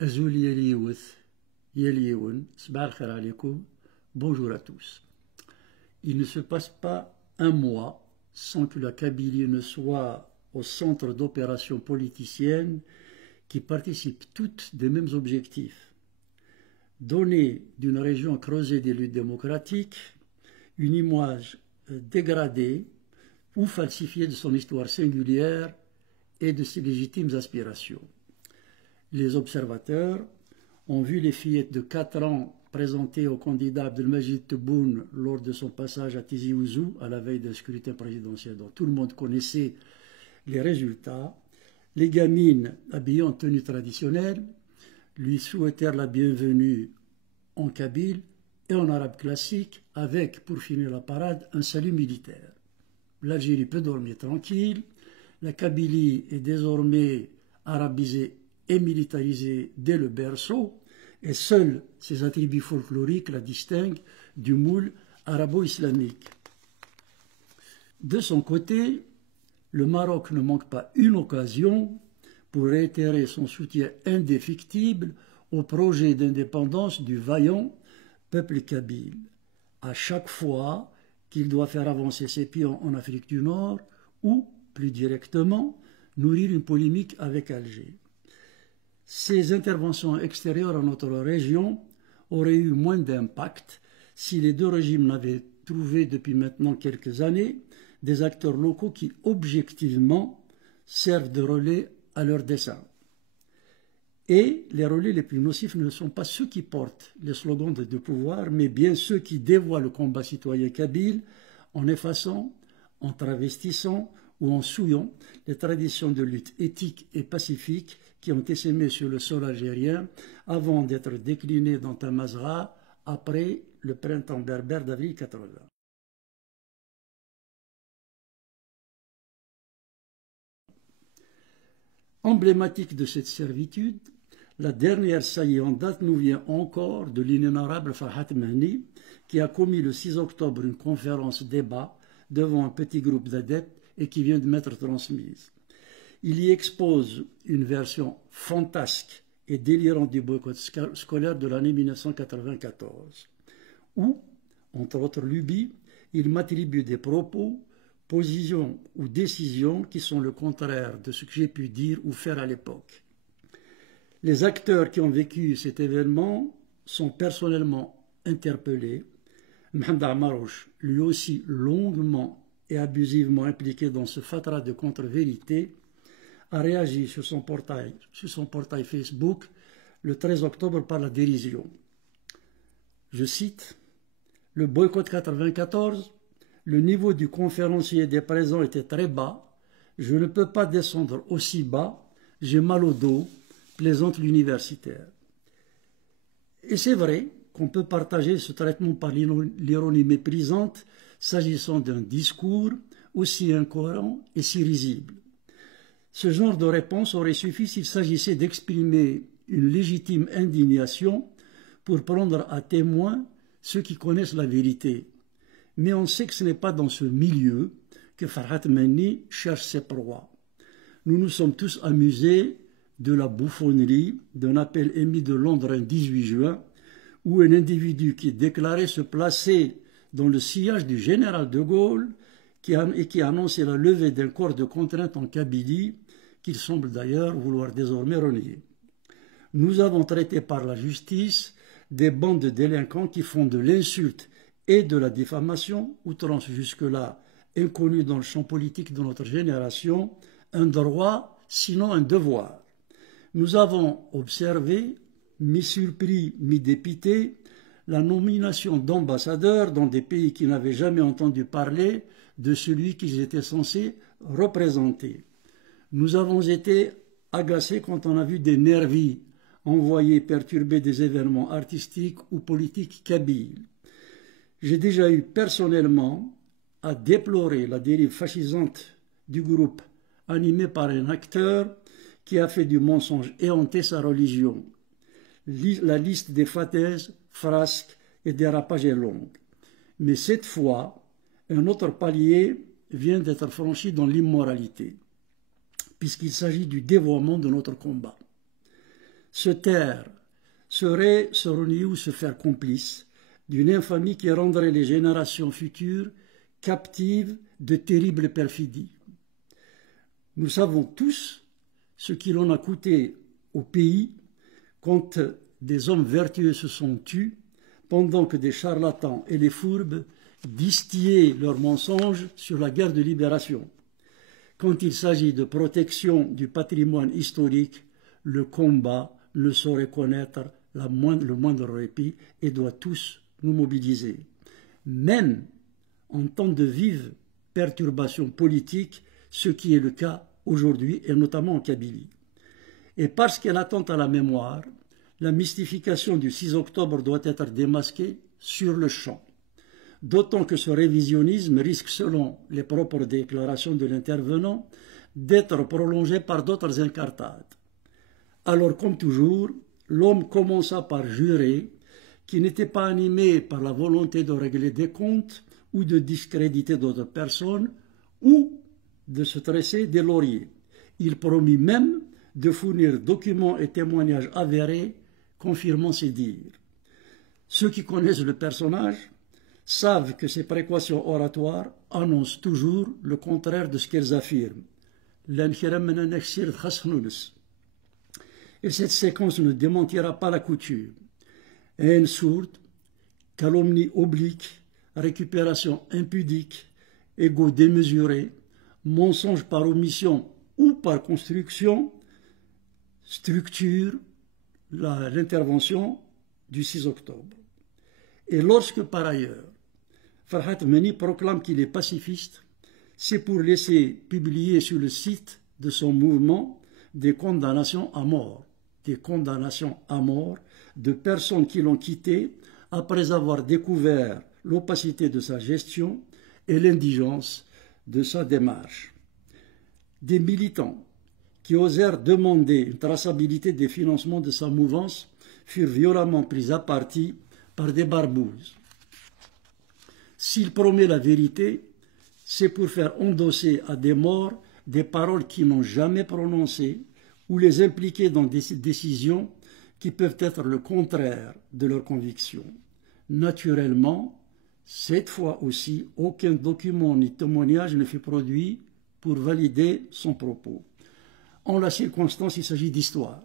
Azul Yeliyouth, Yeliyoun, Sbah al-Khair alaikum, bonjour à tous. Il ne se passe pas un mois sans que la Kabylie ne soit au centre d'opérations politiciennes qui participent toutes des mêmes objectifs. Donner d'une région creusée des luttes démocratiques une image dégradée ou falsifiée de son histoire singulière et de ses légitimes aspirations. Les observateurs ont vu les fillettes de 4 ans présentées au candidat Abdelmajid Tebboune lors de son passage à Tizi Ouzou à la veille d'un scrutin présidentiel dont tout le monde connaissait les résultats. Les gamines habillées en tenue traditionnelle lui souhaitèrent la bienvenue en kabyle et en arabe classique avec, pour finir la parade, un salut militaire. L'Algérie peut dormir tranquille, la Kabylie est désormais arabisée et militarisée dès le berceau, et seuls ses attributs folkloriques la distinguent du moule arabo-islamique. De son côté, le Maroc ne manque pas une occasion pour réitérer son soutien indéfectible au projet d'indépendance du vaillant peuple kabyle, à chaque fois qu'il doit faire avancer ses pions en Afrique du Nord ou, plus directement, nourrir une polémique avec Alger. Ces interventions extérieures à notre région auraient eu moins d'impact si les deux régimes n'avaient trouvé depuis maintenant quelques années des acteurs locaux qui, objectivement, servent de relais à leurs desseins. Et les relais les plus nocifs ne sont pas ceux qui portent les slogans de pouvoir, mais bien ceux qui dévoient le combat citoyen kabyle en effaçant, en travestissant ou en souillant les traditions de lutte éthique et pacifique qui ont essaimé sur le sol algérien avant d'être déclinées dans Tamazgha après le printemps berbère d'avril 80. Emblématique de cette servitude, la dernière saillie en date nous vient encore de l'inénarrable Farhat Mahni, qui a commis le 6 octobre une conférence débat devant un petit groupe d'adeptes et qui vient de m'être transmise. Il y expose une version fantasque et délirante du boycott scolaire de l'année 1994, où, entre autres lubies, il m'attribue des propos, positions ou décisions qui sont le contraire de ce que j'ai pu dire ou faire à l'époque. Les acteurs qui ont vécu cet événement sont personnellement interpellés. Mohamed Amarouche, lui aussi longuement et abusivement impliqué dans ce fatras de contre-vérité, a réagi sur son portail Facebook le 13 octobre par la dérision. Je cite, « Le boycott 94, le niveau du conférencier des présents était très bas. Je ne peux pas descendre aussi bas. J'ai mal au dos, plaisante l'universitaire. » Et c'est vrai qu'on peut partager ce traitement par l'ironie méprisante s'agissant d'un discours aussi incohérent et si risible. Ce genre de réponse aurait suffi s'il s'agissait d'exprimer une légitime indignation pour prendre à témoin ceux qui connaissent la vérité. Mais on sait que ce n'est pas dans ce milieu que Farhat Mahni cherche ses proies. Nous nous sommes tous amusés de la bouffonnerie d'un appel émis de Londres un 18 juin, où un individu qui déclarait se placer dans le sillage du général de Gaulle et qui annonçait la levée d'un corps de contrainte en Kabylie, qu'il semble d'ailleurs vouloir désormais renier. Nous avons traité par la justice des bandes de délinquants qui font de l'insulte et de la diffamation, outrance jusque-là inconnue dans le champ politique de notre génération, un droit, sinon un devoir. Nous avons observé, mi-surpris, mi-dépité, la nomination d'ambassadeurs dans des pays qui n'avaient jamais entendu parler de celui qu'ils étaient censés représenter. Nous avons été agacés quand on a vu des nervis envoyés perturber des événements artistiques ou politiques kabyles. J'ai déjà eu personnellement à déplorer la dérive fascisante du groupe animé par un acteur qui a fait du mensonge éhonté sa religion. La liste des fataises, frasques et dérapages est longue. Mais cette fois, un autre palier vient d'être franchi dans l'immoralité, puisqu'il s'agit du dévoiement de notre combat. Se taire serait se renier ou se faire complice d'une infamie qui rendrait les générations futures captives de terribles perfidies. Nous savons tous ce qu'il en a coûté au pays quand des hommes vertueux se sont tus, pendant que des charlatans et des fourbes distillaient leurs mensonges sur la guerre de libération. Quand il s'agit de protection du patrimoine historique, le combat ne saurait connaître le moindre répit et doit tous nous mobiliser. Même en temps de vives perturbations politiques, ce qui est le cas aujourd'hui, et notamment en Kabylie. Et parce qu'elle attend à la mémoire, la mystification du 6 octobre doit être démasquée sur le champ. D'autant que ce révisionnisme risque, selon les propres déclarations de l'intervenant, d'être prolongé par d'autres incartades. Alors, comme toujours, l'homme commença par jurer qu'il n'était pas animé par la volonté de régler des comptes ou de discréditer d'autres personnes ou de se tresser des lauriers. Il promit même de fournir documents et témoignages avérés confirmant ses dires. Ceux qui connaissent le personnage savent que ces précautions oratoires annoncent toujours le contraire de ce qu'elles affirment. Et cette séquence ne démentira pas la coutume. Haine sourde, calomnie oblique, récupération impudique, égo démesuré, mensonge par omission ou par construction, structure l'intervention du 6 octobre. Et lorsque, par ailleurs, Farhat Meni proclame qu'il est pacifiste, c'est pour laisser publier sur le site de son mouvement des condamnations à mort de personnes qui l'ont quitté après avoir découvert l'opacité de sa gestion et l'indigence de sa démarche. Des militants qui osèrent demander une traçabilité des financements de sa mouvance furent violemment pris à partie par des barbouzes. S'il promet la vérité, c'est pour faire endosser à des morts des paroles qu'ils n'ont jamais prononcées ou les impliquer dans des décisions qui peuvent être le contraire de leurs convictions. Naturellement, cette fois aussi, aucun document ni témoignage ne fut produit pour valider son propos. En la circonstance, il s'agit d'histoire.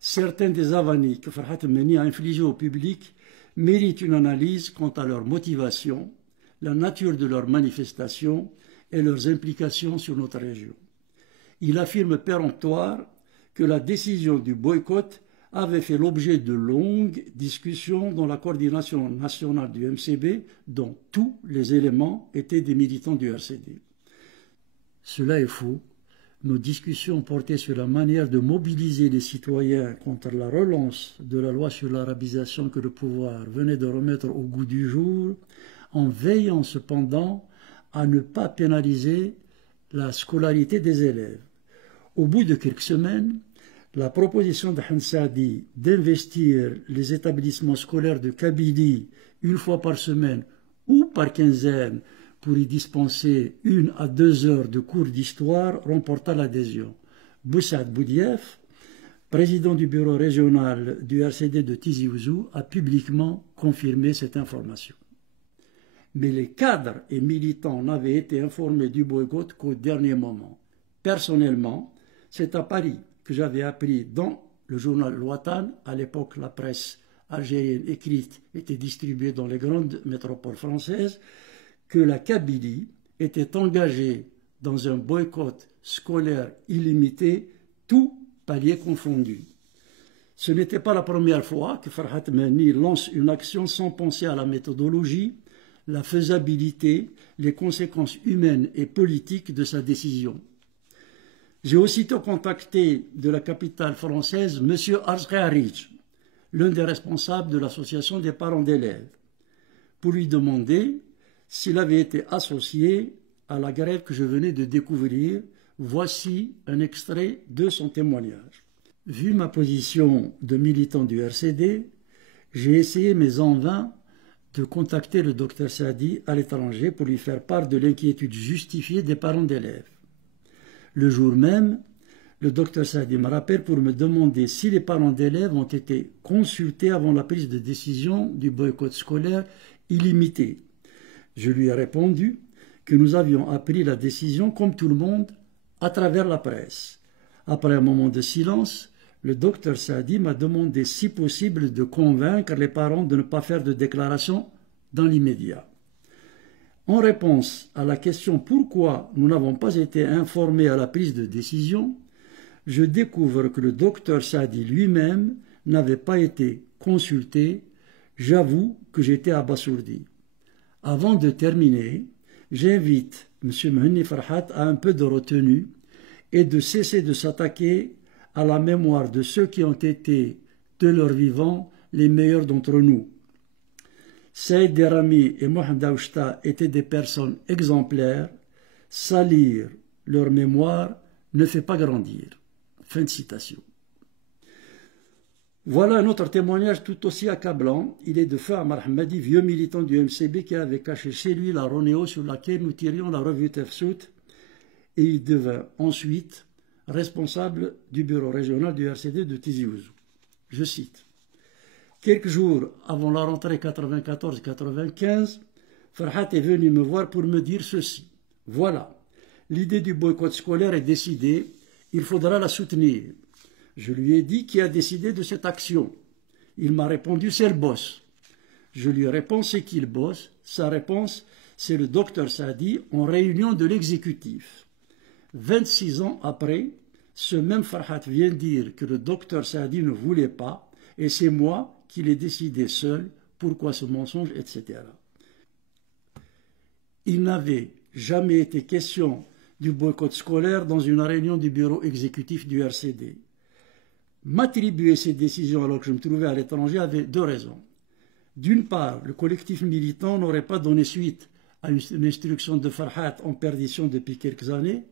Certains des avanies que Farhat Meni a infligées au public méritent une analyse quant à leur motivation, la nature de leurs manifestations et leurs implications sur notre région. Il affirme péremptoire que la décision du boycott avait fait l'objet de longues discussions dans la coordination nationale du MCB, dont tous les éléments étaient des militants du RCD. Cela est faux. Nos discussions portaient sur la manière de mobiliser les citoyens contre la relance de la loi sur l'arabisation que le pouvoir venait de remettre au goût du jour, en veillant cependant à ne pas pénaliser la scolarité des élèves. Au bout de quelques semaines, la proposition de Hansadi d'investir les établissements scolaires de Kabylie une fois par semaine ou par quinzaine pour y dispenser 1 à 2 heures de cours d'histoire remporta l'adhésion. Boussad Boudief, président du bureau régional du RCD de Tizi Ouzou, a publiquement confirmé cette information. Mais les cadres et militants n'avaient été informés du boycott qu'au dernier moment. Personnellement, c'est à Paris que j'avais appris dans le journal L'Ouatan, à l'époque la presse algérienne écrite était distribuée dans les grandes métropoles françaises, que la Kabylie était engagée dans un boycott scolaire illimité, tout palier confondu. Ce n'était pas la première fois que Farhat Meni lance une action sans penser à la méthodologie, la faisabilité, les conséquences humaines et politiques de sa décision. J'ai aussitôt contacté de la capitale française M. Arzkharij, l'un des responsables de l'association des parents d'élèves, pour lui demander s'il avait été associé à la grève que je venais de découvrir. Voici un extrait de son témoignage. Vu ma position de militant du RCD, j'ai essayé mais en vain de contacter le docteur Saadi à l'étranger pour lui faire part de l'inquiétude justifiée des parents d'élèves. Le jour même, Le docteur Saadi me rappelle pour me demander si les parents d'élèves ont été consultés avant la prise de décision du boycott scolaire illimité. Je lui ai répondu que nous avions appris la décision comme tout le monde à travers la presse. Après un moment de silence, le docteur Saadi m'a demandé si possible de convaincre les parents de ne pas faire de déclaration dans l'immédiat. En réponse à la question pourquoi nous n'avons pas été informés à la prise de décision, je découvre que le docteur Saadi lui-même n'avait pas été consulté. J'avoue que j'étais abasourdi. Avant de terminer, j'invite M. Mhenni Farhat à un peu de retenue et de cesser de s'attaquer à la mémoire de ceux qui ont été, de leur vivant, les meilleurs d'entre nous. Saïd Derami et Mohamed Daouchta étaient des personnes exemplaires. Salir leur mémoire ne fait pas grandir. Fin de citation. Voilà un autre témoignage tout aussi accablant. Il est de feu Amar Hamadi, vieux militant du MCB qui avait caché chez lui la Ronéo sur laquelle nous tirions la revue Tefsout, et il devint ensuite responsable du bureau régional du RCD de Tizi Ouzou. Je cite. Quelques jours avant la rentrée 94-95, Farhat est venu me voir pour me dire ceci. Voilà, l'idée du boycott scolaire est décidée, il faudra la soutenir. Je lui ai dit qui a décidé de cette action. Il m'a répondu, c'est le boss. Je lui réponds, c'est qui le boss? Sa réponse, c'est le docteur Saadi en réunion de l'exécutif. 26 ans après, ce même Farhat vient dire que le docteur Saadi ne voulait pas, et c'est moi qui l'ai décidé seul, pourquoi ce mensonge, etc. Il n'avait jamais été question du boycott scolaire dans une réunion du bureau exécutif du RCD. M'attribuer ces décisions alors que je me trouvais à l'étranger avait deux raisons. D'une part, le collectif militant n'aurait pas donné suite à une instruction de Farhat en perdition depuis quelques années.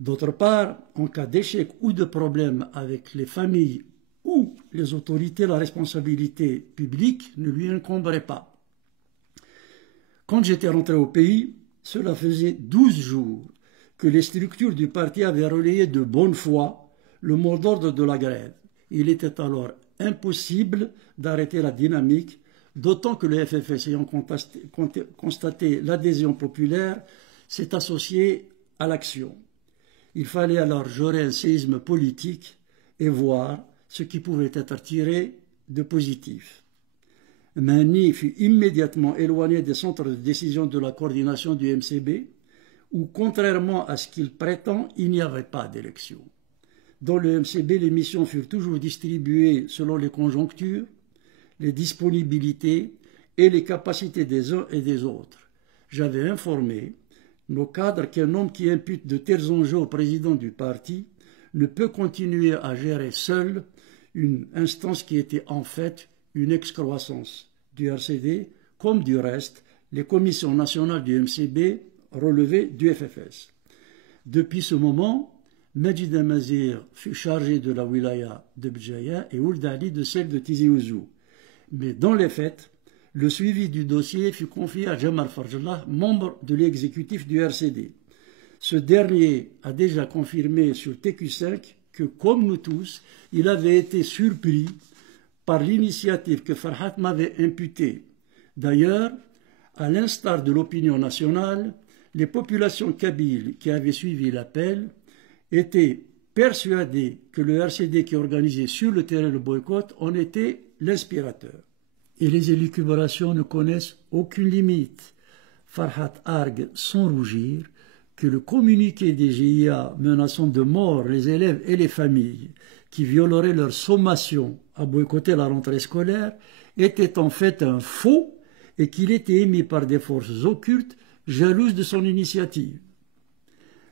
D'autre part, en cas d'échec ou de problème avec les familles ou les autorités, la responsabilité publique ne lui incomberait pas. Quand j'étais rentré au pays, cela faisait 12 jours que les structures du parti avaient relayé de bonne foi le mot d'ordre de la grève. Il était alors impossible d'arrêter la dynamique, d'autant que le FFS, ayant constaté l'adhésion populaire, s'est associé à l'action. Il fallait alors gérer un séisme politique et voir ce qui pouvait être tiré de positif. Mhenni fut immédiatement éloigné des centres de décision de la coordination du MCB, où, contrairement à ce qu'il prétend, il n'y avait pas d'élection. Dans le MCB, les missions furent toujours distribuées selon les conjonctures, les disponibilités et les capacités des uns et des autres. J'avais informé nos cadres qu'un homme qui impute de tels enjeux au président du parti ne peut continuer à gérer seul une instance qui était en fait une excroissance du RCD, comme du reste les commissions nationales du MCB relevées du FFS. Depuis ce moment, Majid Amazir fut chargé de la wilaya de Bjaya et Ould Ali de celle de Tizi Ouzou. Mais dans les faits, le suivi du dossier fut confié à Jamal Farjallah, membre de l'exécutif du RCD. Ce dernier a déjà confirmé sur TQ5 que, comme nous tous, il avait été surpris par l'initiative que Farhat m'avait imputée. D'ailleurs, à l'instar de l'opinion nationale, les populations kabyles qui avaient suivi l'appel étaient persuadées que le RCD qui organisait sur le terrain le boycott en était l'inspirateur. Et les élucubrations ne connaissent aucune limite. Farhat argue sans rougir que le communiqué des GIA menaçant de mort les élèves et les familles qui violeraient leur sommation à boycotter la rentrée scolaire était en fait un faux et qu'il était émis par des forces occultes jalouses de son initiative.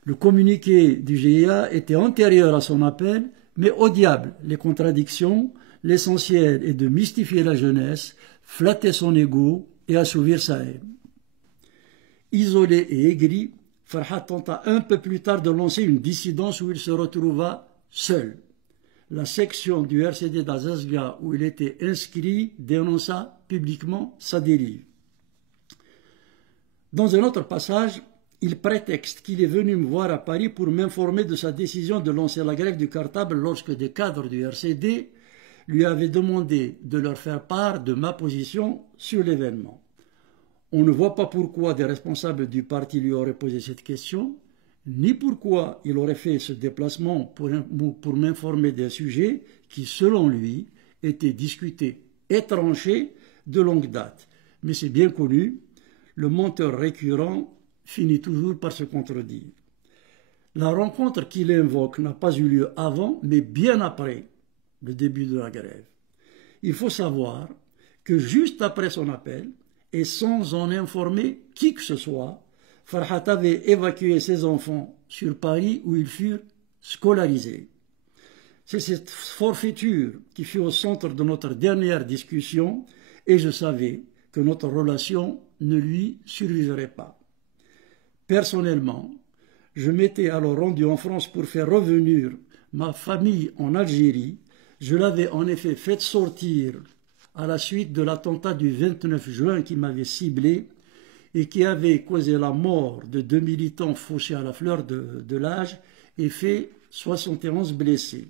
Le communiqué du GIA était antérieur à son appel, mais au diable les contradictions, l'essentiel est de mystifier la jeunesse, flatter son ego et assouvir sa haine. Isolé et aigri, Farhat tenta un peu plus tard de lancer une dissidence où il se retrouva seul. La section du RCD d'Azazga où il était inscrit dénonça publiquement sa dérive. Dans un autre passage, Il prétexte qu'il est venu me voir à Paris pour m'informer de sa décision de lancer la grève du cartable lorsque des cadres du RCD lui avaient demandé de leur faire part de ma position sur l'événement. On ne voit pas pourquoi des responsables du parti lui auraient posé cette question, ni pourquoi il aurait fait ce déplacement pour m'informer d'un sujet qui, selon lui, était discuté et tranché de longue date. Mais c'est bien connu, le menteur récurrent finit toujours par se contredire. La rencontre qu'il invoque n'a pas eu lieu avant, mais bien après le début de la grève. Il faut savoir que juste après son appel, et sans en informer qui que ce soit, Farhat avait évacué ses enfants sur Paris où ils furent scolarisés. C'est cette forfaiture qui fut au centre de notre dernière discussion et je savais que notre relation ne lui survivrait pas. Personnellement, je m'étais alors rendu en France pour faire revenir ma famille en Algérie. Je l'avais en effet fait sortir à la suite de l'attentat du 29 juin qui m'avait ciblé et qui avait causé la mort de 2 militants fauchés à la fleur de l'âge et fait 71 blessés.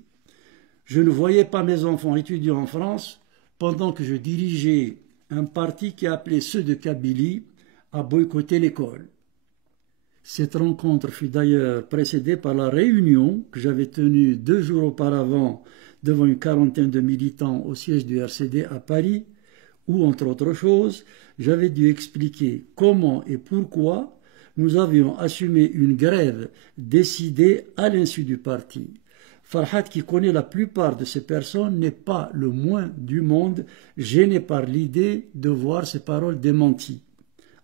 Je ne voyais pas mes enfants étudier en France pendant que je dirigeais un parti qui appelait ceux de Kabylie à boycotter l'école. Cette rencontre fut d'ailleurs précédée par la réunion que j'avais tenue 2 jours auparavant devant une quarantaine de militants au siège du RCD à Paris, où, entre autres choses, j'avais dû expliquer comment et pourquoi nous avions assumé une grève décidée à l'insu du parti. Farhat, qui connaît la plupart de ces personnes, n'est pas le moins du monde gêné par l'idée de voir ses paroles démenties.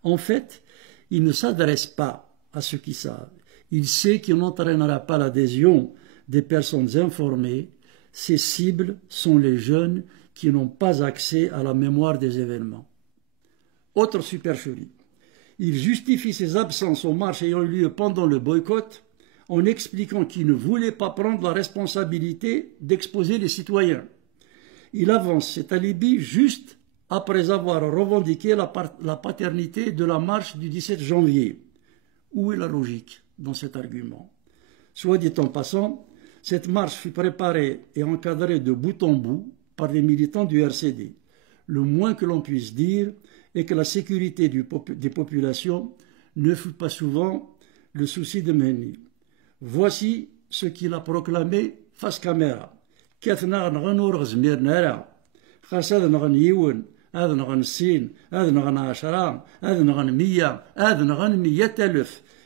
En fait, il ne s'adresse pas à ceux qui savent. Il sait qu'il n'entraînera pas l'adhésion des personnes informées. Ses cibles sont les jeunes qui n'ont pas accès à la mémoire des événements. Autre supercherie. Il justifie ses absences aux marches ayant eu lieu pendant le boycott en expliquant qu'il ne voulait pas prendre la responsabilité d'exposer les citoyens. Il avance cet alibi juste après avoir revendiqué la paternité de la marche du 17 janvier. Où est la logique dans cet argument? Soit dit en passant, cette marche fut préparée et encadrée de bout en bout par des militants du RCD. Le moins que l'on puisse dire est que la sécurité des populations ne fut pas souvent le souci de Mehni. Voici ce qu'il a proclamé face caméra.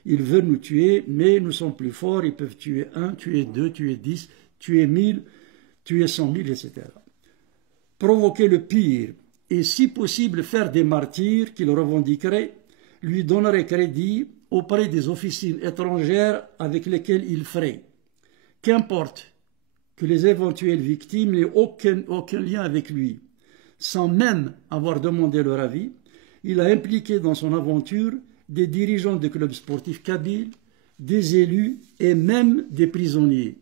Ils veulent nous tuer, mais nous sommes plus forts, ils peuvent tuer 1, tuer 2, tuer 10, tuer 1000, tuer 100 000, etc. Provoquer le pire et si possible faire des martyrs qu'il revendiquerait, lui donnerait crédit auprès des officines étrangères avec lesquelles il ferait. Qu'importe que les éventuelles victimes n'aient aucun lien avec lui. Sans même avoir demandé leur avis, il a impliqué dans son aventure des dirigeants de clubs sportifs kabyles, des élus et même des prisonniers.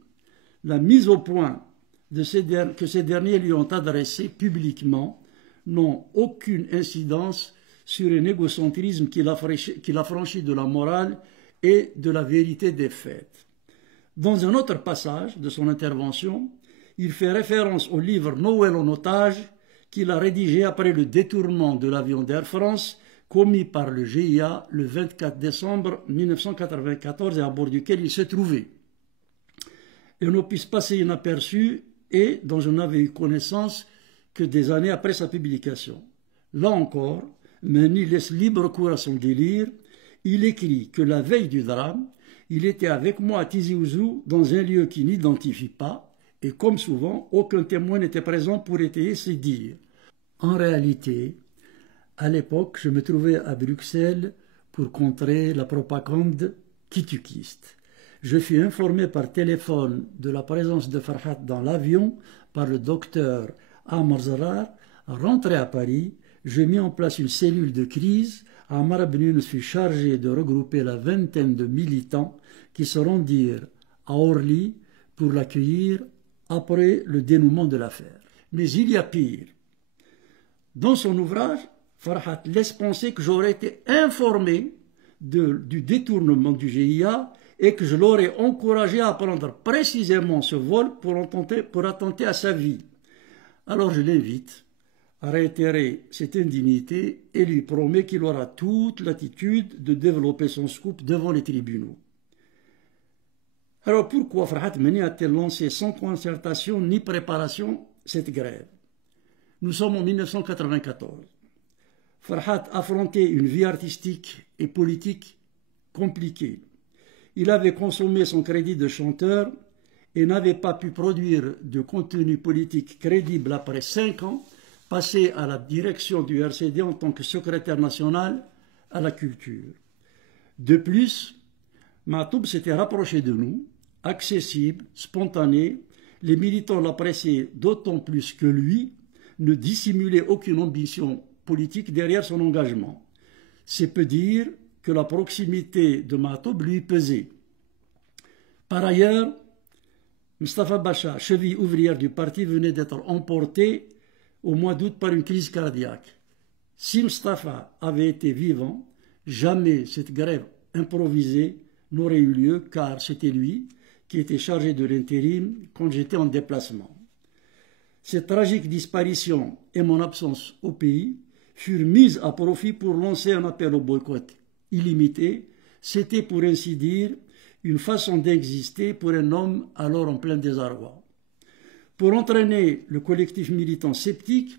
La mise au point que ces derniers lui ont adressé publiquement n'ont aucune incidence sur un égocentrisme qu'il a franchi de la morale et de la vérité des faits. Dans un autre passage de son intervention, il fait référence au livre Noël en otage qu'il a rédigé après le détournement de l'avion d'Air France commis par le GIA le 24 décembre 1994 et à bord duquel il se trouvait. Et on ne puisse passer inaperçu et dont je n'avais eu connaissance que des années après sa publication. Là encore, Mehni laisse libre cours à son délire. Il écrit que la veille du drame, il était avec moi à Tizi Ouzou dans un lieu qui n'identifie pas et comme souvent, aucun témoin n'était présent pour étayer ses dires. En réalité, à l'époque, je me trouvais à Bruxelles pour contrer la propagande kitukiste. Je fus informé par téléphone de la présence de Farhat dans l'avion par le docteur Amar Zarar. Rentré à Paris, je mis en place une cellule de crise. Amar Ben Younous fut chargé de regrouper la vingtaine de militants qui se rendirent à Orly pour l'accueillir après le dénouement de l'affaire. Mais il y a pire. Dans son ouvrage, Farhat laisse penser que j'aurais été informé du détournement du GIA et que je l'aurais encouragé à prendre précisément ce vol pour attenter à sa vie. Alors je l'invite à réitérer cette indignité et lui promet qu'il aura toute l'attitude de développer son scoop devant les tribunaux. Alors pourquoi Farhat Meni a-t-elle lancé sans concertation ni préparation cette grève? Nous sommes en 1994. Farhat affrontait une vie artistique et politique compliquée. Il avait consommé son crédit de chanteur et n'avait pas pu produire de contenu politique crédible après 5 ans passés à la direction du RCD en tant que secrétaire national à la culture. De plus, Matoub s'était rapproché de nous, accessible, spontané. Les militants l'appréciaient d'autant plus que lui ne dissimulait aucune ambition politique derrière son engagement. C'est peu dire que la proximité de Matoub lui pesait. Par ailleurs, Mustafa Bacha, cheville ouvrière du parti, venait d'être emporté au mois d'août par une crise cardiaque. Si Mustafa avait été vivant, jamais cette grève improvisée n'aurait eu lieu, car c'était lui qui était chargé de l'intérim quand j'étais en déplacement. Cette tragique disparition et mon absence au pays furent mises à profit pour lancer un appel au boycott illimité. C'était pour ainsi dire une façon d'exister pour un homme alors en plein désarroi. Pour entraîner le collectif militant sceptique,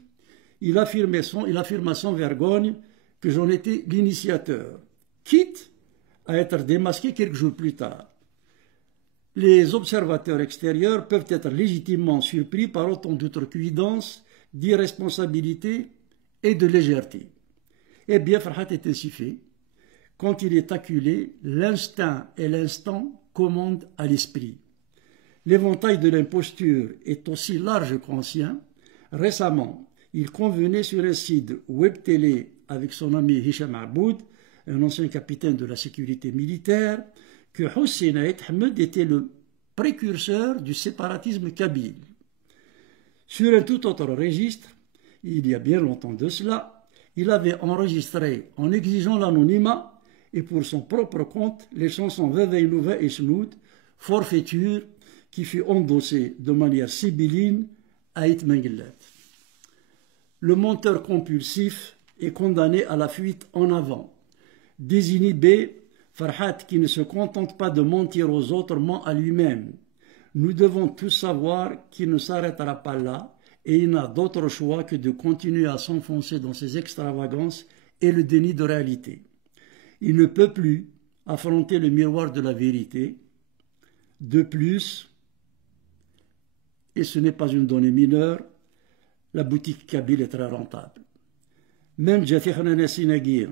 il affirma sans vergogne que j'en étais l'initiateur, quitte à être démasqué quelques jours plus tard. Les observateurs extérieurs peuvent être légitimement surpris par autant d'outrecuidance, d'irresponsabilité et de légèreté. Eh bien, Farhat est ainsi fait. Quand il est acculé, l'instinct et l'instant commandent à l'esprit. L'éventail de l'imposture est aussi large qu'ancien. Récemment, il convenait sur un site web télé avec son ami Hicham Aboud, un ancien capitaine de la sécurité militaire, que Hossein Aït Ahmed était le précurseur du séparatisme kabyle. Sur un tout autre registre, il y a bien longtemps de cela, il avait enregistré en exigeant l'anonymat et pour son propre compte les chansons Veveil Louvet et Snout, forfaiture qui fut endossée de manière sibylline à Aït Mengellet. Le menteur compulsif est condamné à la fuite en avant. Désinhibé, Farhat qui ne se contente pas de mentir aux autres ment à lui-même. Nous devons tous savoir qu'il ne s'arrêtera pas là et il n'a d'autre choix que de continuer à s'enfoncer dans ses extravagances et le déni de réalité. Il ne peut plus affronter le miroir de la vérité. De plus, et ce n'est pas une donnée mineure, la boutique kabyle est très rentable. Même Jatikhna Nassinagir,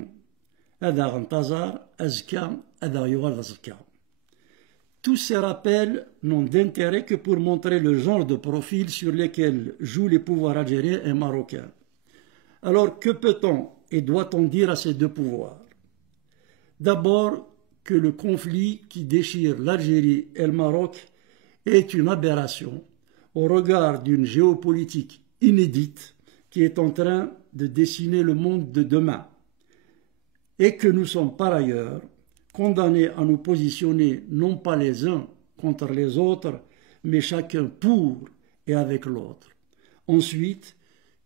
tous ces rappels n'ont d'intérêt que pour montrer le genre de profil sur lesquels jouent les pouvoirs algériens et marocains. Alors que peut-on et doit-on dire à ces deux pouvoirs? D'abord que le conflit qui déchire l'Algérie et le Maroc est une aberration au regard d'une géopolitique inédite qui est en train de dessiner le monde de demain. Et que nous sommes par ailleurs condamnés à nous positionner non pas les uns contre les autres, mais chacun pour et avec l'autre. Ensuite,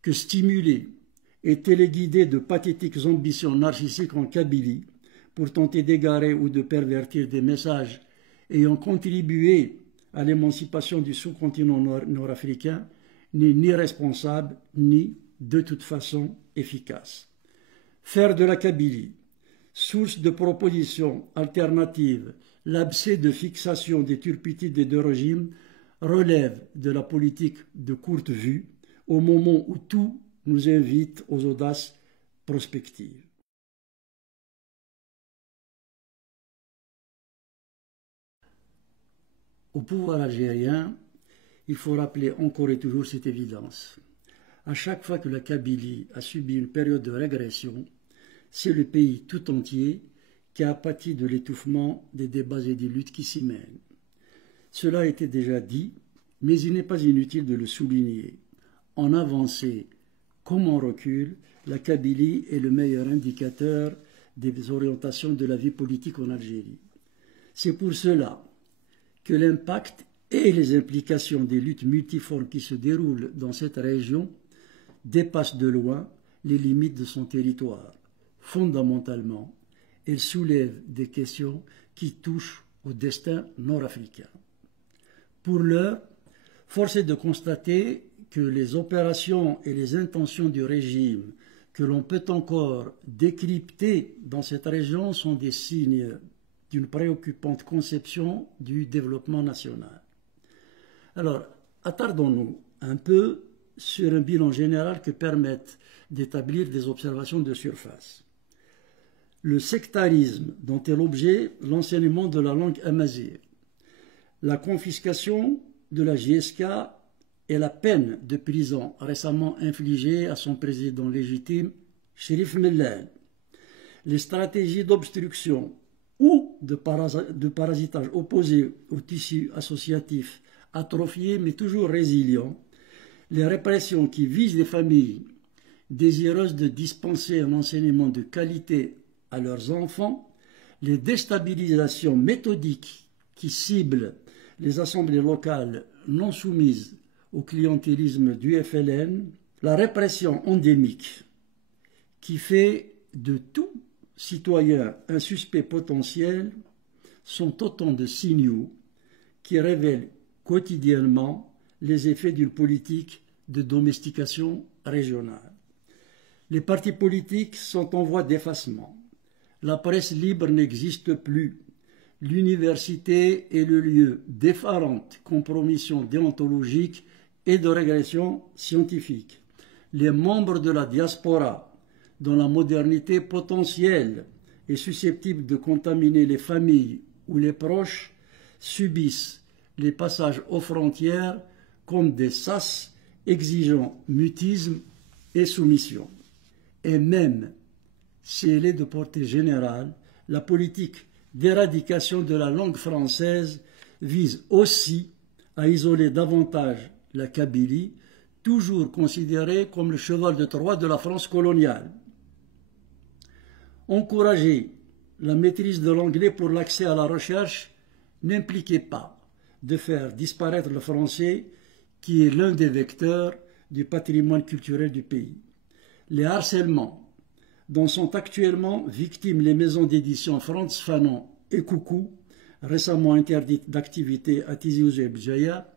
que stimulés et téléguidés de pathétiques ambitions narcissiques en Kabylie pour tenter d'égarer ou de pervertir des messages ayant contribué à l'émancipation du sous-continent nord-africain n'est ni responsable ni, de toute façon, efficace. Faire de la Kabylie source de propositions alternatives, l'abcès de fixation des turpitudes des deux régimes relève de la politique de courte vue au moment où tout nous invite aux audaces prospectives. Au pouvoir algérien, il faut rappeler encore et toujours cette évidence. À chaque fois que la Kabylie a subi une période de régression, c'est le pays tout entier qui a pâti de l'étouffement des débats et des luttes qui s'y mènent. Cela a été déjà dit, mais il n'est pas inutile de le souligner. En avancée comme en recul, la Kabylie est le meilleur indicateur des orientations de la vie politique en Algérie. C'est pour cela que l'impact et les implications des luttes multiformes qui se déroulent dans cette région dépassent de loin les limites de son territoire. Fondamentalement, elle soulève des questions qui touchent au destin nord-africain. Pour l'heure, force est de constater que les opérations et les intentions du régime que l'on peut encore décrypter dans cette région sont des signes d'une préoccupante conception du développement national. Alors, attardons-nous un peu sur un bilan général que permettent d'établir des observations de surface. Le sectarisme dont est l'objet l'enseignement de la langue amazigh, la confiscation de la JSK et la peine de prison récemment infligée à son président légitime, Cherif Mellal, les stratégies d'obstruction ou de parasitage opposées au tissu associatif atrophié mais toujours résilient, les répressions qui visent les familles désireuses de dispenser un enseignement de qualité à leurs enfants, les déstabilisations méthodiques qui ciblent les assemblées locales non soumises au clientélisme du FLN, la répression endémique qui fait de tout citoyen un suspect potentiel sont autant de signaux qui révèlent quotidiennement les effets d'une politique de domestication régionale. Les partis politiques sont en voie d'effacement. La presse libre n'existe plus. L'université est le lieu d'effarantes compromissions déontologiques et de régression scientifique. Les membres de la diaspora, dont la modernité potentielle est susceptible de contaminer les familles ou les proches, subissent les passages aux frontières comme des sas exigeant mutisme et soumission. Et même si elle est de portée générale, la politique d'éradication de la langue française vise aussi à isoler davantage la Kabylie, toujours considérée comme le cheval de Troie de la France coloniale. Encourager la maîtrise de l'anglais pour l'accès à la recherche n'impliquait pas de faire disparaître le français, qui est l'un des vecteurs du patrimoine culturel du pays. Les harcèlements dont sont actuellement victimes les maisons d'édition Frantz Fanon et Coucou, récemment interdites d'activité à Tizi Ouzou et Bjaya,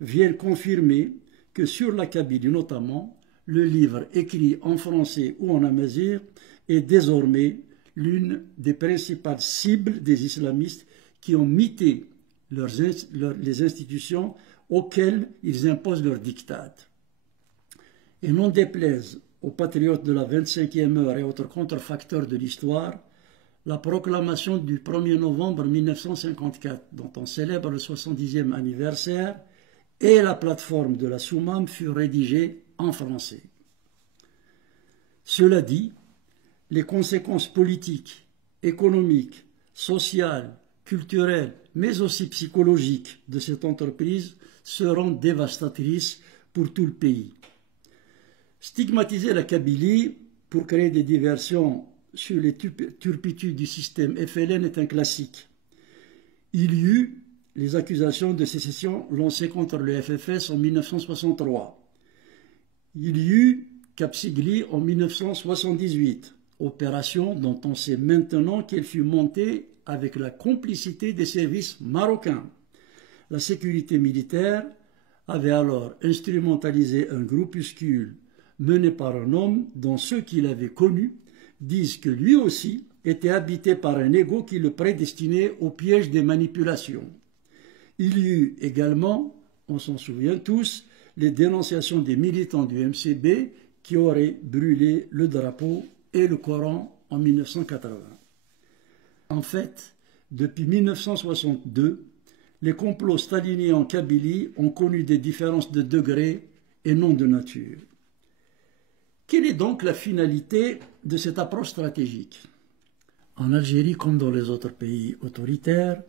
viennent confirmer que sur la Kabylie notamment, le livre écrit en français ou en amazigh est désormais l'une des principales cibles des islamistes qui ont mité les institutions auxquelles ils imposent leur diktat. Et n'en déplaise aux patriotes de la 25e heure et autres contrefacteurs de l'histoire, la proclamation du 1er novembre 1954, dont on célèbre le 70e anniversaire, et la plateforme de la Soumam furent rédigées en français. Cela dit, les conséquences politiques, économiques, sociales, culturelles, mais aussi psychologiques de cette entreprise seront dévastatrices pour tout le pays. Stigmatiser la Kabylie pour créer des diversions sur les turpitudes du système FLN est un classique. Il y eut les accusations de sécession lancées contre le FFS en 1963. Il y eut Capsigli en 1978, opération dont on sait maintenant qu'elle fut montée avec la complicité des services marocains. La sécurité militaire avait alors instrumentalisé un groupuscule mené par un homme dont ceux qui l'avaient connu disent que lui aussi était habité par un ego qui le prédestinait au piège des manipulations. Il y eut également, on s'en souvient tous, les dénonciations des militants du MCB qui auraient brûlé le drapeau et le Coran en 1980. En fait, depuis 1962, les complots staliniens en Kabylie ont connu des différences de degré et non de nature. Quelle est donc la finalité de cette approche stratégique? En Algérie, comme dans les autres pays autoritaires,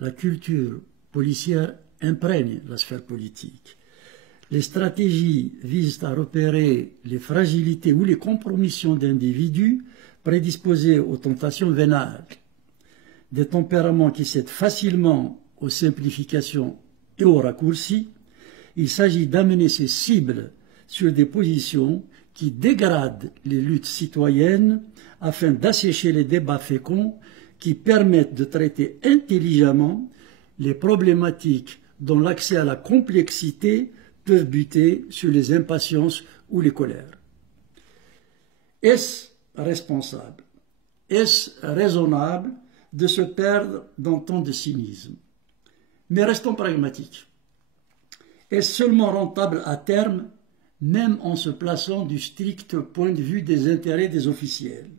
la culture policière imprègne la sphère politique. Les stratégies visent à repérer les fragilités ou les compromissions d'individus prédisposés aux tentations vénales. Des tempéraments qui cèdent facilement aux simplifications et aux raccourcis, il s'agit d'amener ces cibles sur des positions qui dégradent les luttes citoyennes afin d'assécher les débats féconds qui permettent de traiter intelligemment les problématiques dont l'accès à la complexité peuvent buter sur les impatiences ou les colères. Est-ce responsable? Est-ce raisonnable de se perdre dans tant de cynisme? Mais restons pragmatiques. Est-ce seulement rentable à terme, même en se plaçant du strict point de vue des intérêts des officiels?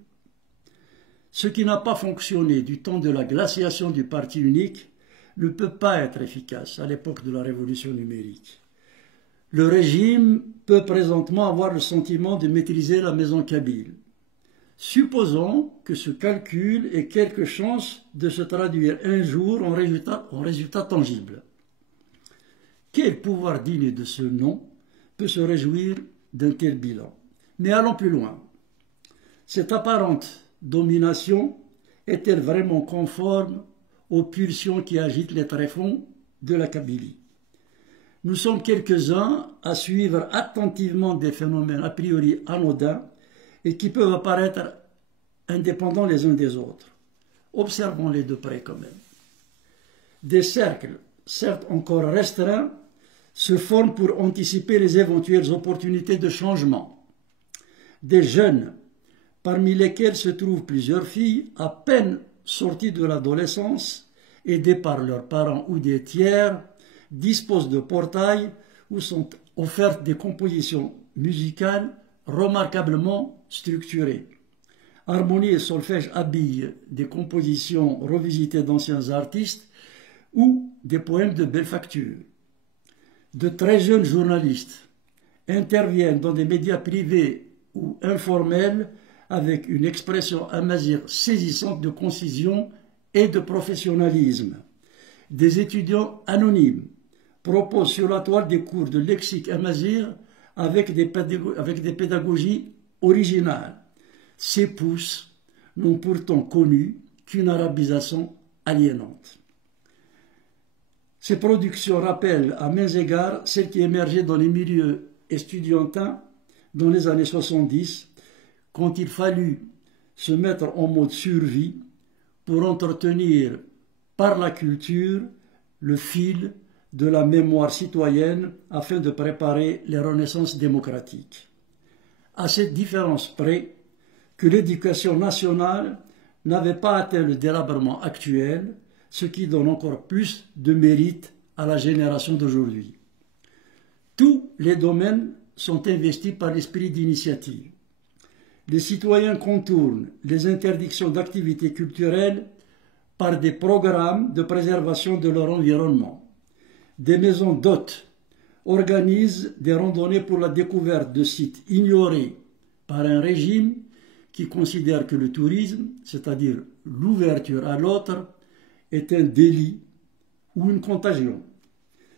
Ce qui n'a pas fonctionné du temps de la glaciation du parti unique ne peut pas être efficace à l'époque de la révolution numérique. Le régime peut présentement avoir le sentiment de maîtriser la maison kabyle. Supposons que ce calcul ait quelque chance de se traduire un jour en résultat tangible. Quel pouvoir digne de ce nom peut se réjouir d'un tel bilan? Mais allons plus loin. Cette apparente domination est-elle vraiment conforme aux pulsions qui agitent les tréfonds de la Kabylie? Nous sommes quelques-uns à suivre attentivement des phénomènes a priori anodins et qui peuvent apparaître indépendants les uns des autres. Observons-les de près quand même. Des cercles, certes encore restreints, se forment pour anticiper les éventuelles opportunités de changement. Des jeunes, parmi lesquels se trouvent plusieurs filles à peine sorties de l'adolescence, aidées par leurs parents ou des tiers, disposent de portails où sont offertes des compositions musicales remarquablement structurées. Harmonie et solfège habillent des compositions revisitées d'anciens artistes ou des poèmes de belle facture. De très jeunes journalistes interviennent dans des médias privés ou informels avec une expression amazigh saisissante de concision et de professionnalisme. Des étudiants anonymes proposent sur la toile des cours de lexique amazigh avec des pédagogies originales. Ces pousses n'ont pourtant connu qu'une arabisation aliénante. Ces productions rappellent à mains égards celles qui émergeaient dans les milieux estudiantins dans les années 70, quand il fallut se mettre en mode survie pour entretenir par la culture le fil de la mémoire citoyenne afin de préparer les renaissances démocratiques. À cette différence près que l'éducation nationale n'avait pas atteint le délabrement actuel, ce qui donne encore plus de mérite à la génération d'aujourd'hui. Tous les domaines sont investis par l'esprit d'initiative. Les citoyens contournent les interdictions d'activités culturelles par des programmes de préservation de leur environnement. Des maisons d'hôtes organisent des randonnées pour la découverte de sites ignorés par un régime qui considère que le tourisme, c'est-à-dire l'ouverture à l'autre, est un délit ou une contagion.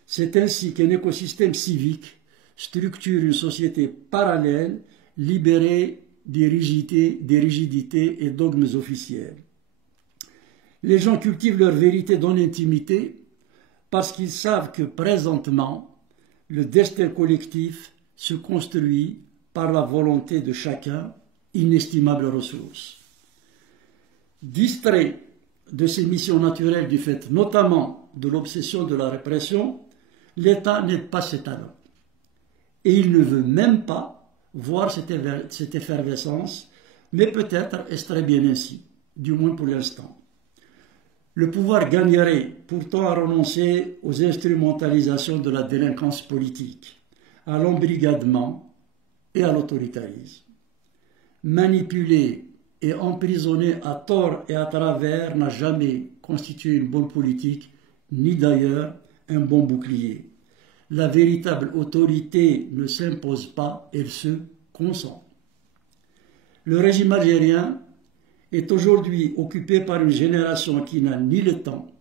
C'est ainsi qu'un écosystème civique structure une société parallèle, libérée des rigidités et dogmes officiels. Les gens cultivent leur vérité dans l'intimité parce qu'ils savent que présentement, le destin collectif se construit par la volonté de chacun, inestimable ressource. Distrait de ses missions naturelles du fait notamment de l'obsession de la répression, l'État n'aide pas ses talents. Et il ne veut même pas voir cette effervescence, mais peut-être est-ce très bien ainsi, du moins pour l'instant. Le pouvoir gagnerait pourtant à renoncer aux instrumentalisations de la délinquance politique, à l'embrigadement et à l'autoritarisme. Manipuler et emprisonner à tort et à travers n'a jamais constitué une bonne politique, ni d'ailleurs un bon bouclier. La véritable autorité ne s'impose pas, elle se consent. Le régime algérien est aujourd'hui occupé par une génération qui n'a ni le temps,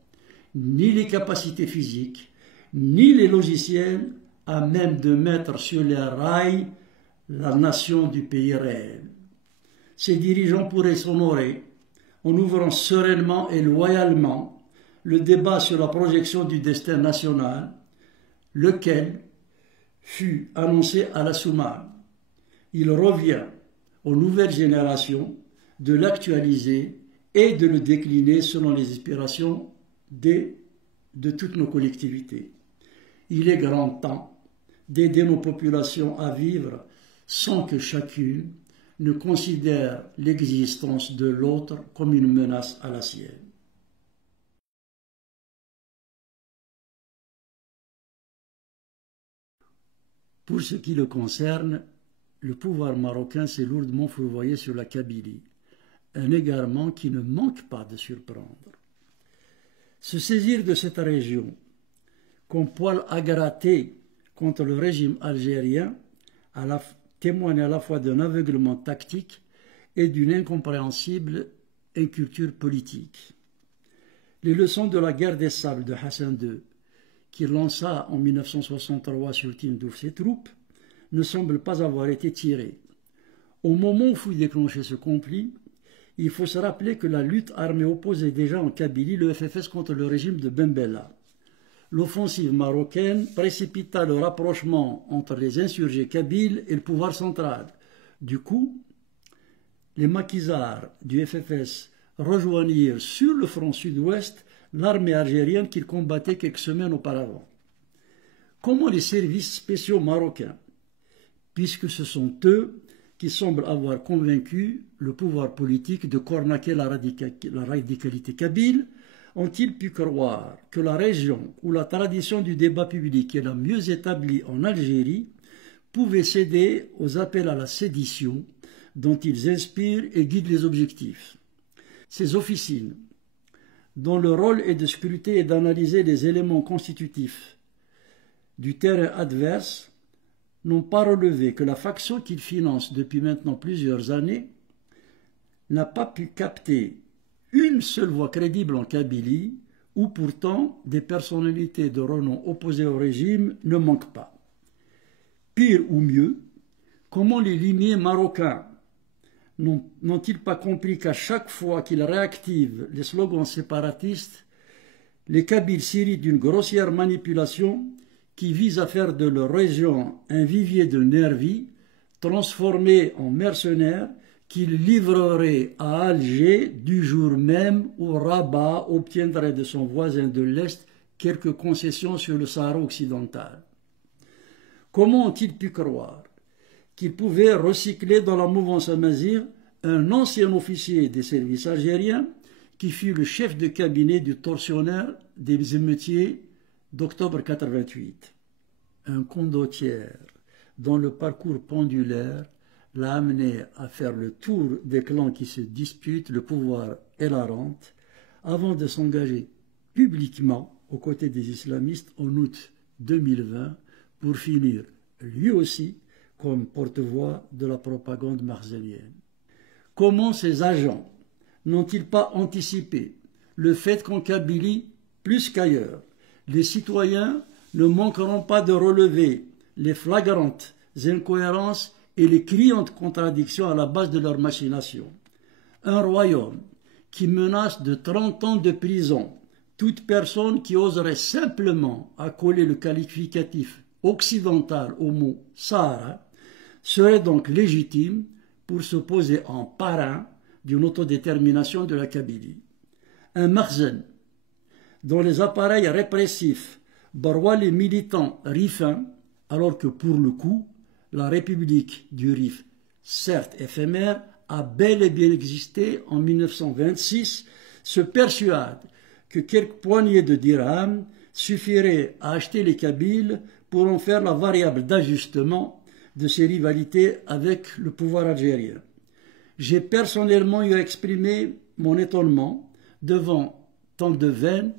ni les capacités physiques, ni les logiciels à même de mettre sur les rails la nation du pays réel. Ces dirigeants pourraient s'honorer en ouvrant sereinement et loyalement le débat sur la projection du destin national, lequel fut annoncé à la Soumane. Il revient aux nouvelles générations de l'actualiser et de le décliner selon les inspirations de toutes nos collectivités. Il est grand temps d'aider nos populations à vivre sans que chacune ne considère l'existence de l'autre comme une menace à la sienne. Pour ce qui le concerne, le pouvoir marocain s'est lourdement fourvoyé sur la Kabylie, un égarement qui ne manque pas de surprendre. Se saisir de cette région comme poil à gratter contre le régime algérien témoigne à la fois d'un aveuglement tactique et d'une incompréhensible inculture politique. Les leçons de la guerre des sables de Hassan II, qui lança en 1963 sur Tindouf ses troupes, ne semblent pas avoir été tirées. Au moment où fut déclenché ce conflit, il faut se rappeler que la lutte armée opposait déjà en Kabylie le FFS contre le régime de Ben Bella. L'offensive marocaine précipita le rapprochement entre les insurgés kabyles et le pouvoir central. Du coup, les maquisards du FFS rejoignirent sur le front sud-ouest l'armée algérienne qu'ils combattaient quelques semaines auparavant. Comment les services spéciaux marocains, puisque ce sont eux qui semblent avoir convaincu le pouvoir politique de cornaquer la radicalité kabyle, ont-ils pu croire que la région où la tradition du débat public est la mieux établie en Algérie pouvait céder aux appels à la sédition dont ils inspirent et guident les objectifs? Ces officines, dont le rôle est de scruter et d'analyser les éléments constitutifs du terrain adverse, n'ont pas relevé que la faction qu'ils financent depuis maintenant plusieurs années n'a pas pu capter une seule voix crédible en Kabylie, où pourtant des personnalités de renom opposées au régime ne manquent pas. Pire ou mieux, comment les limiers marocains n'ont-ils pas compris qu'à chaque fois qu'ils réactivent les slogans séparatistes, les Kabyles s'irritent d'une grossière manipulation qui vise à faire de leur région un vivier de nervis, transformés en mercenaires, qu'ils livreraient à Alger du jour même où Rabat obtiendrait de son voisin de l'Est quelques concessions sur le Sahara occidental. Comment ont-ils pu croire qu'ils pouvaient recycler dans la mouvance amazigh un ancien officier des services algériens qui fut le chef de cabinet du tortionnaire des émeutiers d'octobre 88. Un condottière dont le parcours pendulaire l'a amené à faire le tour des clans qui se disputent le pouvoir et la rente, avant de s'engager publiquement aux côtés des islamistes en août 2020 pour finir lui aussi comme porte-voix de la propagande marzélienne. Comment ces agents n'ont-ils pas anticipé le fait qu'en Kabylie, plus qu'ailleurs, les citoyens ne manqueront pas de relever les flagrantes incohérences et les criantes contradictions à la base de leur machination. Un royaume qui menace de 30 ans de prison toute personne qui oserait simplement accoler le qualificatif occidental au mot Sahara serait donc légitime pour se poser en parrain d'une autodétermination de la Kabylie. Un Marzen dont les appareils répressifs broient les militants rifins, alors que pour le coup, la République du Rif, certes éphémère, a bel et bien existé en 1926, se persuade que quelques poignées de dirhams suffiraient à acheter les Kabyles pour en faire la variable d'ajustement de ces rivalités avec le pouvoir algérien. J'ai personnellement eu à exprimer mon étonnement devant tant de vaines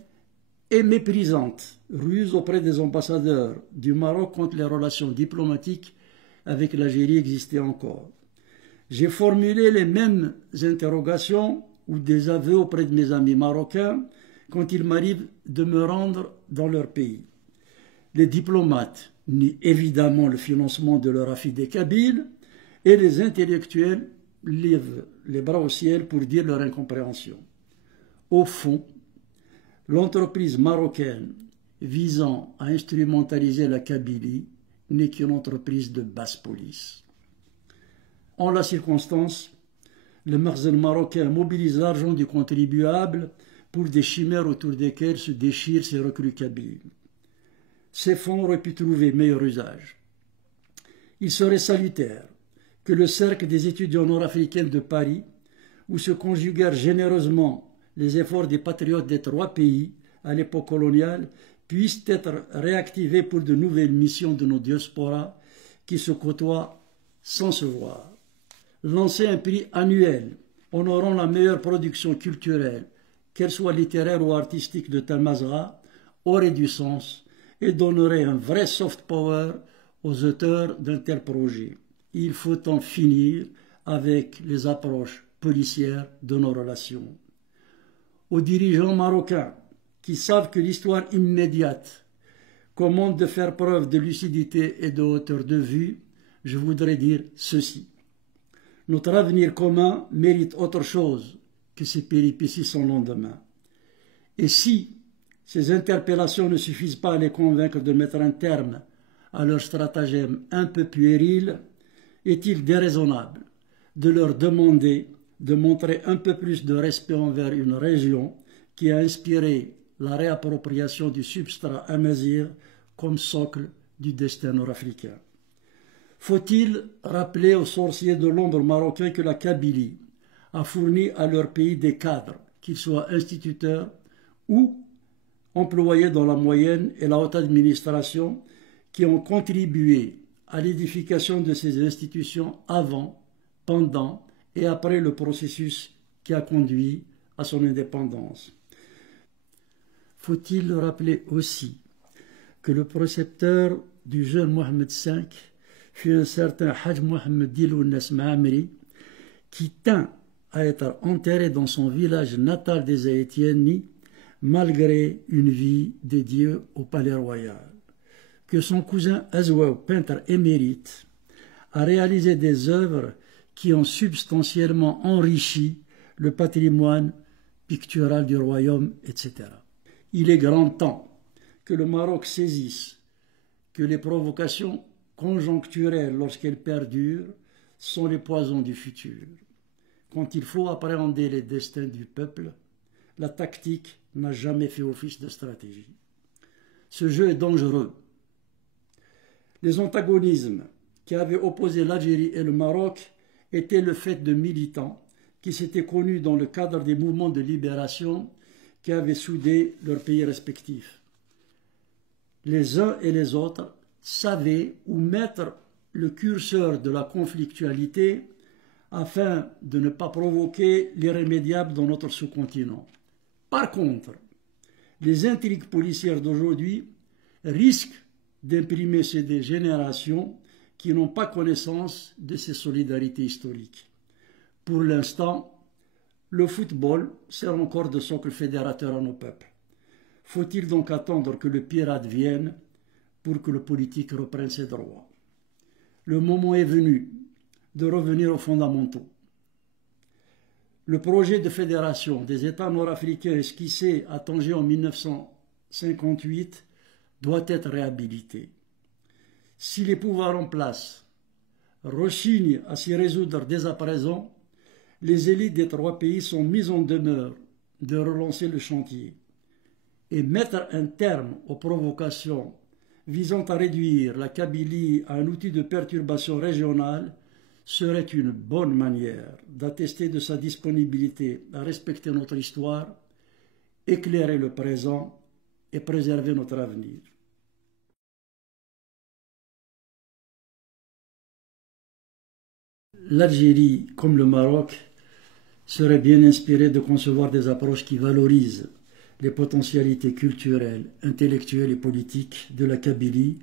et méprisantes ruses auprès des ambassadeurs du Maroc quand les relations diplomatiques avec l'Algérie existaient encore. J'ai formulé les mêmes interrogations ou des aveux auprès de mes amis marocains quand il m'arrive de me rendre dans leur pays. Les diplomates ni évidemment le financement de leur affidé kabyle, et les intellectuels lèvent les bras au ciel pour dire leur incompréhension. Au fond, l'entreprise marocaine visant à instrumentaliser la Kabylie n'est qu'une entreprise de basse police. En la circonstance, le Makhzen marocain mobilise l'argent du contribuable pour des chimères autour desquelles se déchirent ses recrues kabyles. Ces fonds auraient pu trouver meilleur usage. Il serait salutaire que le cercle des étudiants nord-africains de Paris, où se conjuguèrent généreusement les efforts des patriotes des 3 pays à l'époque coloniale, puissent être réactivés pour de nouvelles missions de nos diasporas qui se côtoient sans se voir. Lancer un prix annuel honorant la meilleure production culturelle, qu'elle soit littéraire ou artistique de Tamazgha, aurait du sens et donnerait un vrai soft power aux auteurs d'un tel projet. Il faut en finir avec les approches policières de nos relations. Aux dirigeants marocains qui savent que l'histoire immédiate commande de faire preuve de lucidité et de hauteur de vue, je voudrais dire ceci. Notre avenir commun mérite autre chose que ces péripéties sans lendemain. Et si ces interpellations ne suffisent pas à les convaincre de mettre un terme à leur stratagème un peu puéril, est-il déraisonnable de leur demander de montrer un peu plus de respect envers une région qui a inspiré la réappropriation du substrat amazigh comme socle du destin nord-africain? Faut-il rappeler aux sorciers de l'ombre marocains que la Kabylie a fourni à leur pays des cadres, qu'ils soient instituteurs ou employés dans la moyenne et la haute administration, qui ont contribué à l'édification de ces institutions avant, pendant et après le processus qui a conduit à son indépendance. Faut-il rappeler aussi que le précepteur du jeune Mohamed V fut un certain Hajj Mohamed Dilounes Maamri, qui tint à être enterré dans son village natal des Haïtiennes malgré une vie dédiée au palais royal, que son cousin Azwaou, peintre émérite, a réalisé des œuvres qui ont substantiellement enrichi le patrimoine pictural du royaume, etc. Il est grand temps que le Maroc saisisse que les provocations conjoncturelles, lorsqu'elles perdurent, sont les poisons du futur. Quand il faut appréhender les destins du peuple, la tactique n'a jamais fait office de stratégie. Ce jeu est dangereux. Les antagonismes qui avaient opposé l'Algérie et le Maroc étaient le fait de militants qui s'étaient connus dans le cadre des mouvements de libération qui avaient soudé leurs pays respectifs. Les uns et les autres savaient où mettre le curseur de la conflictualité afin de ne pas provoquer l'irrémédiable dans notre sous-continent. Par contre, les intrigues policières d'aujourd'hui risquent d'imprimer chez des générations qui n'ont pas connaissance de ces solidarités historiques. Pour l'instant, le football sert encore de socle fédérateur à nos peuples. Faut-il donc attendre que le pire advienne pour que le politique reprenne ses droits? Le moment est venu de revenir aux fondamentaux. Le projet de fédération des États nord-africains esquissé à Tanger en 1958 doit être réhabilité. Si les pouvoirs en place rechignent à s'y résoudre dès à présent, les élites des 3 pays sont mises en demeure de relancer le chantier et mettre un terme aux provocations visant à réduire la Kabylie à un outil de perturbation régionale serait une bonne manière d'attester de sa disponibilité à respecter notre histoire, éclairer le présent et préserver notre avenir. L'Algérie, comme le Maroc, serait bien inspirée de concevoir des approches qui valorisent les potentialités culturelles, intellectuelles et politiques de la Kabylie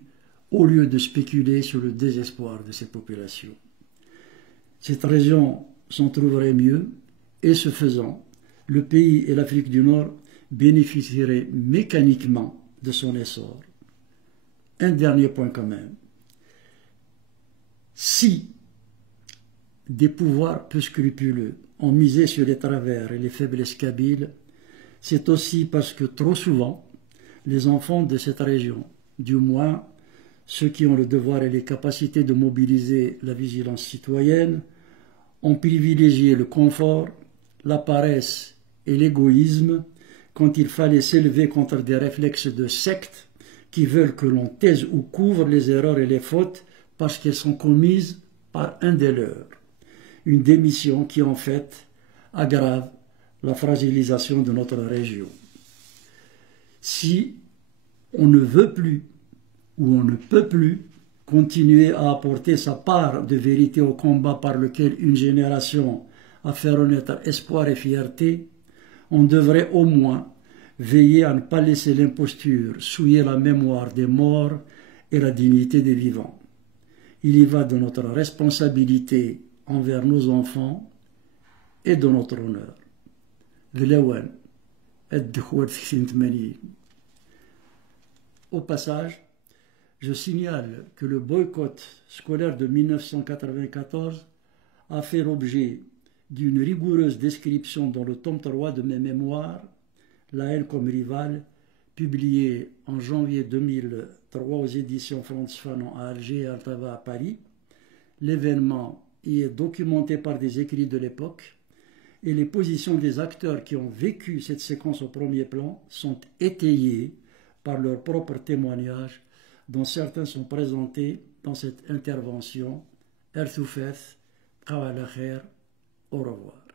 au lieu de spéculer sur le désespoir de ces populations. Cette région s'en trouverait mieux et, ce faisant, le pays et l'Afrique du Nord bénéficieraient mécaniquement de son essor. un dernier point quand même. Si des pouvoirs peu scrupuleux ont misé sur les travers et les faiblesses kabyles, c'est aussi parce que trop souvent, les enfants de cette région, du moins ceux qui ont le devoir et les capacités de mobiliser la vigilance citoyenne, ont privilégié le confort, la paresse et l'égoïsme quand il fallait s'élever contre des réflexes de secte qui veulent que l'on taise ou couvre les erreurs et les fautes parce qu'elles sont commises par un des leurs. Une démission qui en fait aggrave la fragilisation de notre région. Si on ne veut plus ou on ne peut plus continuer à apporter sa part de vérité au combat par lequel une génération a fait renaître espoir et fierté, on devrait au moins veiller à ne pas laisser l'imposture souiller la mémoire des morts et la dignité des vivants. Il y va de notre responsabilité envers nos enfants et de notre honneur. Au passage, je signale que le boycott scolaire de 1994 a fait l'objet d'une rigoureuse description dans le tome 3 de mes mémoires, La haine comme rivale, publié en janvier 2003 aux éditions Frantz Fanon à Alger et Altava à Paris. L'événement y est documenté par des écrits de l'époque et les positions des acteurs qui ont vécu cette séquence au premier plan sont étayées par leurs propres témoignages, dont certains sont présentés dans cette intervention. Ertoufeth, Kawalakher, au revoir.